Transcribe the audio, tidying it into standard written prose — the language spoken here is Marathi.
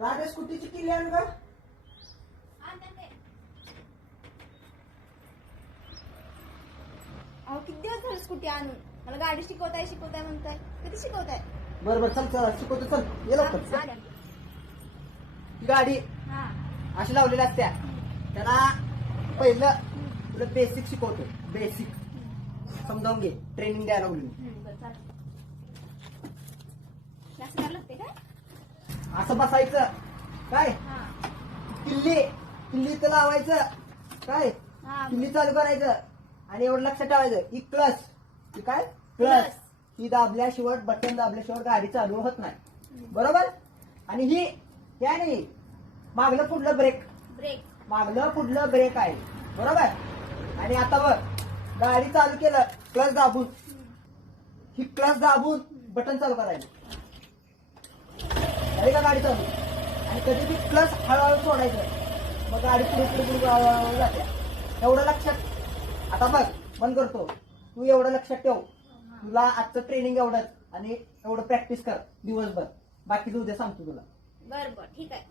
राजा स्कूटीची किल्ली आणू का? अहो किती दिवस झाले स्कूटी आणून. मला गाडी शिकवताय म्हणताय. कधी शिकवताय? बरोबर चल चल शिकवतो चल ये लवकर चल. ही गाडी हा अशी लावलेली असत्या त्याला पहिलं तुला बेसिक शिकवतो. बेसिक समजावून घे. ट्रेनिंग द्यायला लागली. बरं चालेल. असं करायला लागते काय? असं बसायचं काय हा किल्ली इथं लावायचं काय हा किल्ली चालू करायचं आणि एवढं लक्षात ठेवायचं ही क्लच ही काय क्लच Clutch. ही दाबल्याशिवाय बटन दाबल्याशिवाय गाडी चालू होत नाही. बरोबर. आणि ही काय नाही मागलं पुढलं ब्रेक ब्रेक मागलं पुढलं ब्रेक आहे. बरोबर. आणि आता बघ गाडी चालू केलं क्लच दाबून ही क्लच दाबून बटन चालू करायचं आहे का गाडी चालू. आणि कधी बी क्लच हळूहळू सोडायचं मग गाडी पुढे पुढे पुढे हळूहळू जाते. एवढं लक्षात. आता बघ बंद करतो. तू एवढं लक्षात ठेव. तुला आजचं ट्रेनिंग एवढंच आणि एवढं प्रॅक्टिस कर दिवसभर. बाकी उद्या सांगतो तुला. बरं बरं ठीक आहे.